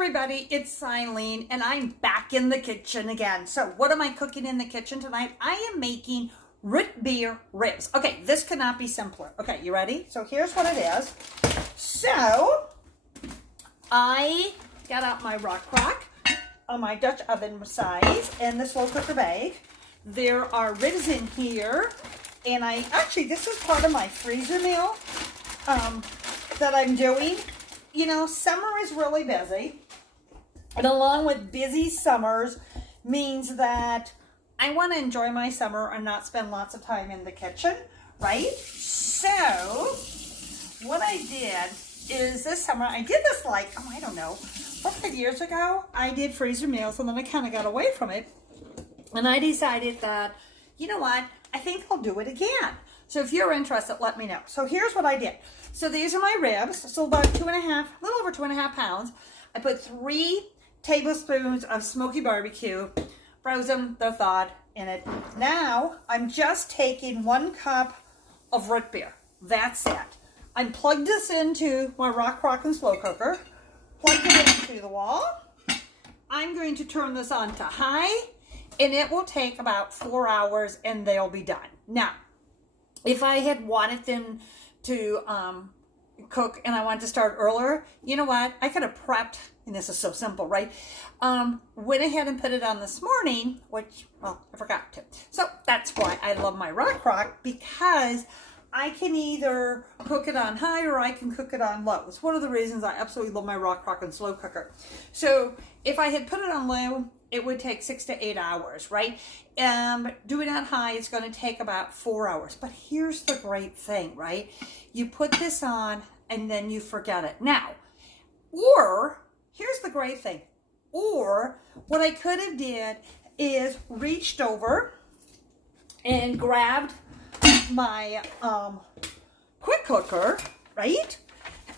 everybody, it's Eileen and I'm back in the kitchen again. So what am I cooking in the kitchen tonight? I am making root beer ribs. Okay, this could not be simpler. Okay, you ready? So here's what it is. So I got out my rock crock on my Dutch oven size and this slow cooker bag. There are ribs in here, and this is part of my freezer meal that I'm doing. You know, summer is really busy, and along with busy summers means that I want to enjoy my summer and not spend lots of time in the kitchen, right? So what I did is this summer, I did this like, I don't know, 4 or 5 years ago. I did freezer meals and then I kind of got away from it. And I decided that, you know what, I think I'll do it again. So if you're interested, let me know. So here's what I did. So these are my ribs. So about a little over 2.5 pounds. I put 3 tablespoons of smoky barbecue, frozen, they're thawed, in it. Now I'm just taking 1 cup of root beer. That's it. I plugged this into my rock crock and slow cooker, plugged it into the wall. I'm going to turn this on to high, and it will take about 4 hours and they'll be done. Now, if I had wanted them to cook and I wanted to start earlier, you know what? I could have prepped, and this is so simple, right? Went ahead and put it on this morning, which, well, I forgot to. So that's why I love my rock crock, because I can either cook it on high or I can cook it on low. It's one of the reasons I absolutely love my rock crock and slow cooker. So if I had put it on low, it would take 6 to 8 hours, right? Doing it on high, it's going to take about 4 hours. But here's the great thing, right? You put this on and then you forget it. Now, or here's the great thing. Or what I could have did is reached over and grabbed my quick cooker, right?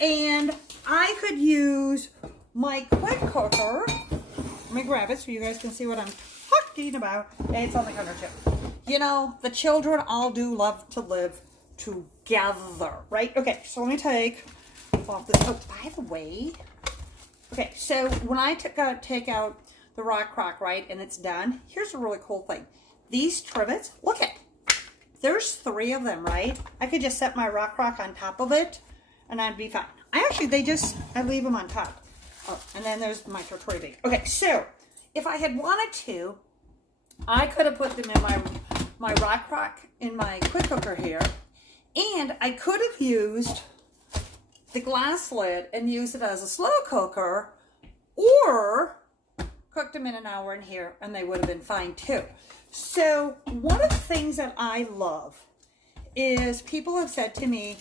And I could use my quick cooker. Let me grab it so you guys can see what I'm talking about. It's on the counter too. You know, the children all do love to live together, right? Okay, so let me take off this. Oh, by the way, okay, so when I take out the rock crock, right, and it's done, here's a really cool thing. These trivets, look at, there's 3 of them, right? I could just set my rock crock on top of it and I'd be fine. I leave them on top. Oh, and then there's my tortilla. Okay, so if I had wanted to, I could have put them in my rock crock in my quick cooker here, and I could have used the glass lid and used it as a slow cooker, or cooked them in an hour in here and they would have been fine too. So one of the things that I love is people have said to me,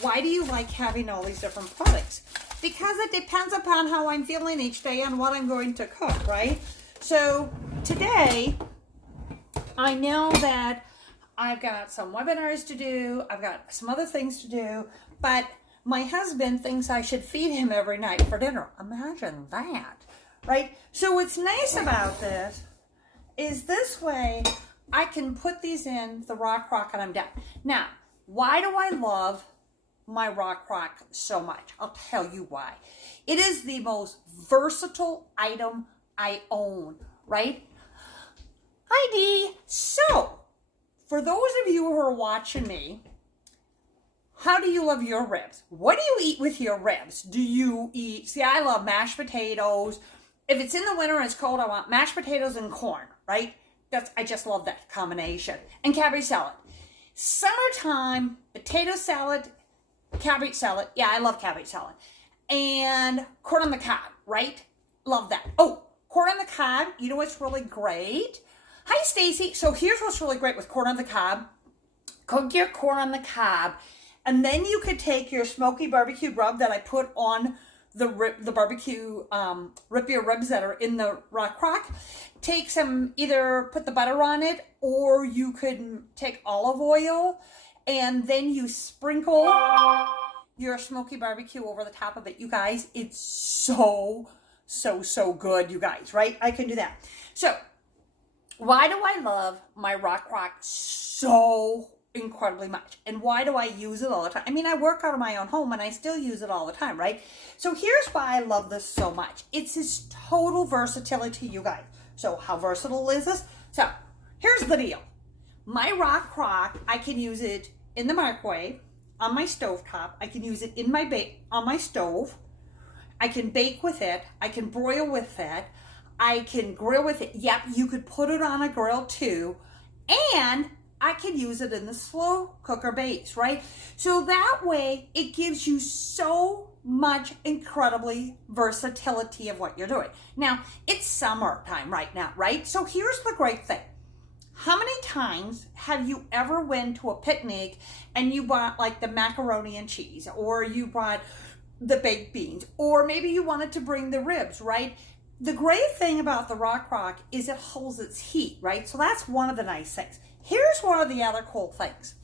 why do you like having all these different products? Because it depends upon how I'm feeling each day and what I'm going to cook, right? So today, I know that I've got some webinars to do, I've got some other things to do, but my husband thinks I should feed him every night for dinner. Imagine that, right? So what's nice about this is this way I can put these in the rock crock and I'm done. Now, why do I love my rock crock so much? I'll tell you why. It is the most versatile item I own, right? Hi Dee. So, for those of you who are watching me, how do you love your ribs? What do you eat with your ribs? Do you eat, see, I love mashed potatoes. If it's in the winter and it's cold, I want mashed potatoes and corn, right? I just love that combination. And cabbage salad. Summertime, potato salad, cabbage salad. Yeah, I love cabbage salad. And corn on the cob, right? Love that. Oh, corn on the cob. You know what's really great? Hi, Stacy. So here's what's really great with corn on the cob. Cook your corn on the cob, and then you could take your smoky barbecue rub that I put on the barbecue root beer ribs that are in the rock crock. Take some, either put the butter on it, or you could take olive oil, and then you sprinkle your smoky barbecue over the top of it. You guys, it's so good, you guys, right? I can do that. So, why do I love my rock crock so incredibly much. And why do I use it all the time? I mean, I work out of my own home and I still use it all the time, right? So here's why I love this so much. It's this total versatility, you guys. So how versatile is this? So here's the deal. My Rock Crock, I can use it in the microwave, on my stovetop. I can use it in on my stove. I can bake with it. I can broil with it. I can grill with it. Yep, you could put it on a grill too. And I can use it in the slow cooker base, right? So that way it gives you so much incredibly versatility of what you're doing. Now, it's summertime right now, right? So here's the great thing. How many times have you ever went to a picnic and you bought like the macaroni and cheese, or you bought the baked beans, or maybe you wanted to bring the ribs, right? The great thing about the Rock Crock is it holds its heat, right? So that's one of the nice things. Here's one of the other cool things.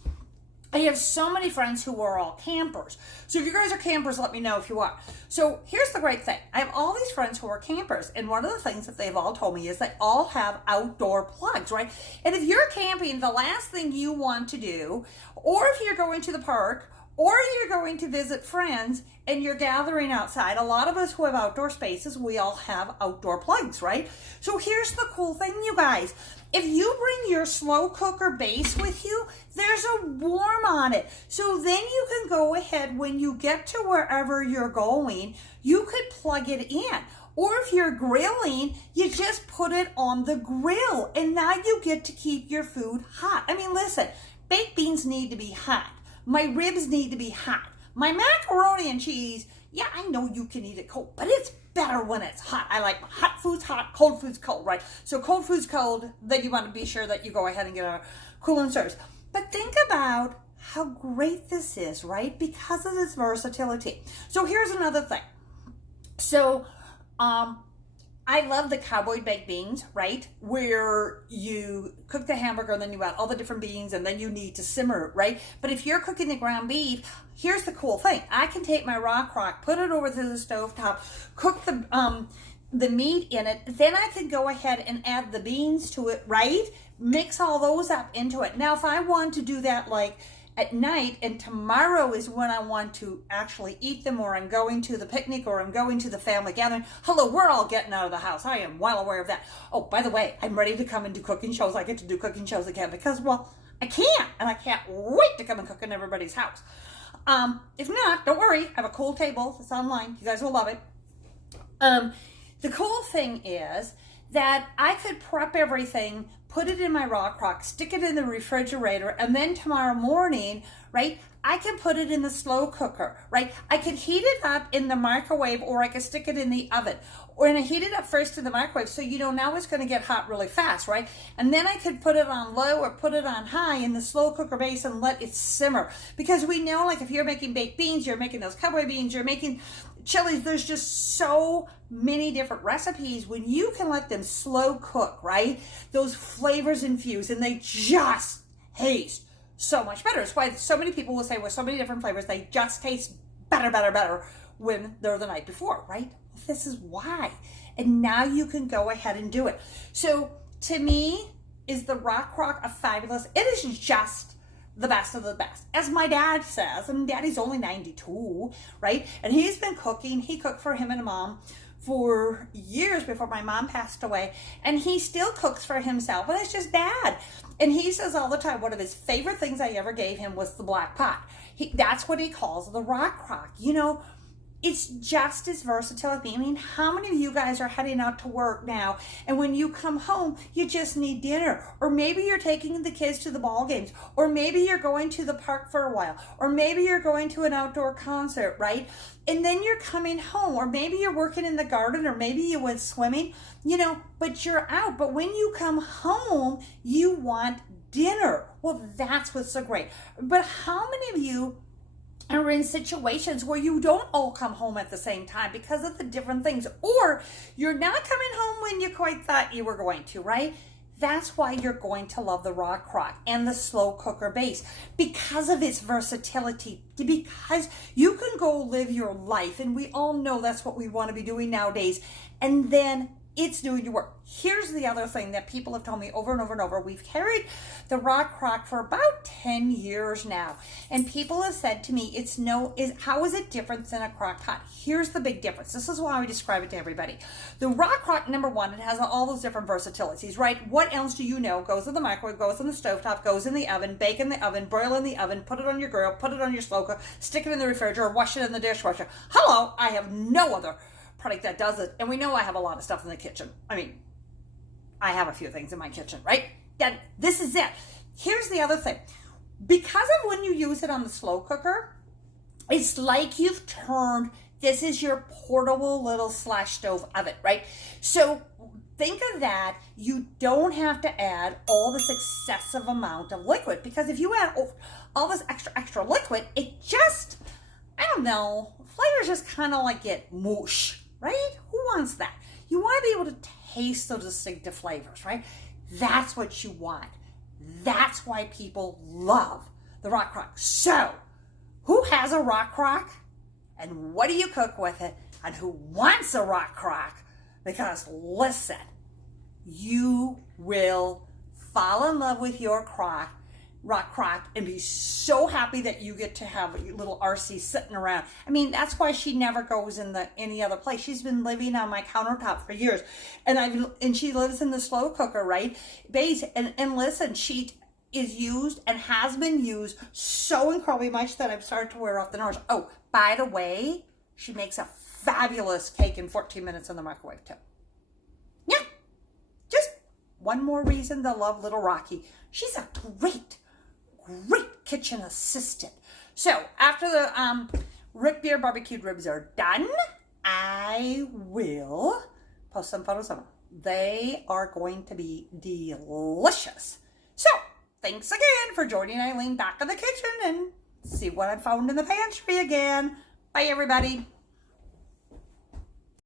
I have so many friends who are all campers. So if you guys are campers, let me know if you are. So here's the great thing. I have all these friends who are campers, and one of the things that they've all told me is they all have outdoor plugs, right? And if you're camping, the last thing you want to do, or if you're going to the park, or you're going to visit friends and you're gathering outside, a lot of us who have outdoor spaces, we all have outdoor plugs, right? So here's the cool thing, you guys. If you bring your slow cooker base with you, there's a warm on it. So then you can go ahead when you get to wherever you're going, you could plug it in. Or if you're grilling, you just put it on the grill and now you get to keep your food hot. I mean, listen, baked beans need to be hot. My ribs need to be hot. My macaroni and cheese, yeah, I know you can eat it cold, but it's better when it's hot. I like hot foods hot, cold foods cold, right? So cold foods cold, then you want to be sure that you go ahead and get a cool and serves. But think about how great this is, right? Because of this versatility. So here's another thing. So, I love the cowboy baked beans, right? Where you cook the hamburger and then you add all the different beans and then you need to simmer it, right? But if you're cooking the ground beef, here's the cool thing. I can take my Rock Crock, put it over to the stovetop, cook the meat in it. Then I can go ahead and add the beans to it, right? Mix all those up into it. Now, if I want to do that like at night, and tomorrow is when I want to actually eat them, or I'm going to the picnic, or I'm going to the family gathering. Hello, we're all getting out of the house. I am well aware of that. Oh, by the way, I'm ready to come and do cooking shows. I get to do cooking shows again because, well, I can't, and I can't wait to come and cook in everybody's house. If not, don't worry. I have a cool table. It's online. You guys will love it. The cool thing is that I could prep everything, put it in my Rock Crock, stick it in the refrigerator, and then tomorrow morning, right, I can put it in the slow cooker, right? I could heat it up in the microwave, or I could stick it in the oven. Or I heat it up first in the microwave, so you know now it's going to get hot really fast, right? And then I could put it on low or put it on high in the slow cooker base and let it simmer. Because we know, like, if you're making baked beans, you're making those cowboy beans, you're making chilies, there's just so many different recipes when you can let them slow cook, right? Those flavors infuse, and they just taste so much better. It's why so many people will say with so many different flavors, they just taste better when they're the night before, right? This is why. And now you can go ahead and do it. So to me, is the Rock Crock a fabulous, it is just the best of the best. As my dad says, and Daddy's only 92, right? And he's been cooking. He cooked for him and mom for years before my mom passed away. And he still cooks for himself. And it's just Dad. And he says all the time, one of his favorite things I ever gave him was the black pot. That's what he calls the Rock Crock. You know, it's just as versatile. I mean, how many of you guys are heading out to work now, and when you come home, you just need dinner? Or maybe you're taking the kids to the ball games, or maybe you're going to the park for a while, or maybe you're going to an outdoor concert, right? And then you're coming home, or maybe you're working in the garden, or maybe you went swimming, you know, but you're out. But when you come home, you want dinner. Well, that's what's so great. But how many of you are in situations where you don't all come home at the same time because of the different things, or you're not coming home when you quite thought you were going to, right? That's why you're going to love the Rock Crock and the slow cooker base, because of its versatility, because you can go live your life, and we all know that's what we want to be doing nowadays, and then It's doing your work. Here's the other thing that people have told me over and over and over. We've carried the Rock Crock for about 10 years now. And people have said to me, how is it different than a crock pot? Here's the big difference. This is why I describe it to everybody. The Rock Crock, number one, it has all those different versatilities, right? What else do you know? Goes in the microwave, goes in the stovetop, goes in the oven, bake in the oven, broil in the oven, put it on your grill, put it on your slow cooker, stick it in the refrigerator, wash it in the dishwasher. Hello, I have no other product that does it. And we know I have a lot of stuff in the kitchen. I mean, I have a few things in my kitchen, right? Then this is it. Here's the other thing. Because of when you use it on the slow cooker, it's like you've turned, this is your portable little slash stove oven, right? So think of that. You don't have to add all this excessive amount of liquid, because if you add all this extra liquid, it just, I don't know, flavors just kind of like get mush, right? Who wants that? You want to be able to taste those distinctive flavors, right? That's what you want. That's why people love the Rock Crock. So, who has a Rock Crock? And what do you cook with it? And who wants a Rock Crock? Because listen, you will fall in love with your Rock Crock and be so happy that you get to have a little RC sitting around. I mean, that's why she never goes in any other place. She's been living on my countertop for years, and she lives in the slow cooker, right? And listen, she is used and has been used so incredibly much that I've started to wear off the nose. Oh, by the way, she makes a fabulous cake in 14 minutes in the microwave too. Yeah, just one more reason to love little Rocky. She's a great kitchen assistant. So after the root beer barbecued ribs are done, I will post some photos of them. They are going to be delicious. So thanks again for joining Eileen back in the kitchen and see what I found in the pantry again. Bye, everybody.